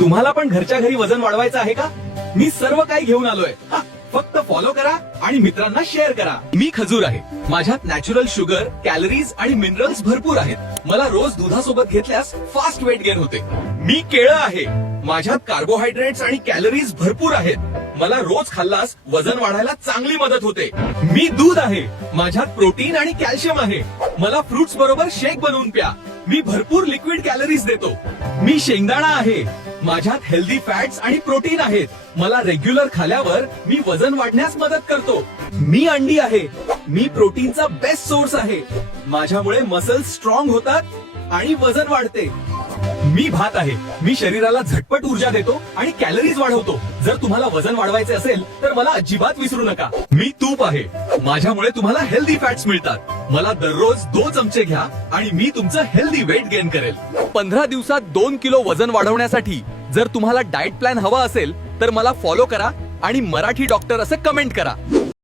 तुम्हाला पण घरच्या घरी वजन वाढवायचं आहे का? मी सर्व काही घेऊन आलोय. फक्त फॉलो करा आणि मित्रांना शेअर करा. मी खजूर आहे. माझ्यात नॅचरल शुगर, कॅलरीज आणि मिनरल्स भरपूर आहेत. मला रोज दुधासोबत घेतल्यास फास्ट वेट गेन होते. मी केळं आहे. माझ्यात कार्बोहायड्रेट्स आणि कॅलरीज भरपूर आहेत. मला रोज खाल्लास वजन वाढायला चांगली मदत होते. मी दूध आहे. माझ्यात प्रोटीन आणि कॅल्शियम आहे. मला फ्रुट्स बरोबर शेक बनवून प्या. मी भरपूर लिक्विड कॅलरीज देतो. मी शेंगदाणा आहे. माझ्यात हेल्दी फॅट्स आणि प्रोटीन आहेत. मला रेग्युलर खाल्यावर मी वजन वाढण्यास मदत करतो. मी अंडी आहे. मी प्रोटीनचा बेस्ट सोर्स आहे. माझ्यामुळे मसल्स स्ट्रॉंग होतात आणि वजन वाढते. मी भात आहे. मी शरीराला झटपट ऊर्जा देतो आणि कॅलरीज वाढवतो. जर तुम्हाला वजन वाढवायचे असेल तर मला अजिबात विसरू नका. मी तूप आहे. माझ्यामुळे तुम्हाला हेल्दी फॅट्स मिळतात. मला दररोज 2 चमचे घ्या आणि मी तुमचं हेल्दी वेट गेन करेल. 15 दिवसात 2 किलो वजन वाढवण्यासाठी जर तुम्हाला डाएट प्लॅन हवा असेल तर मला फॉलो करा आणि मराठी डॉक्टर असं कमेंट करा.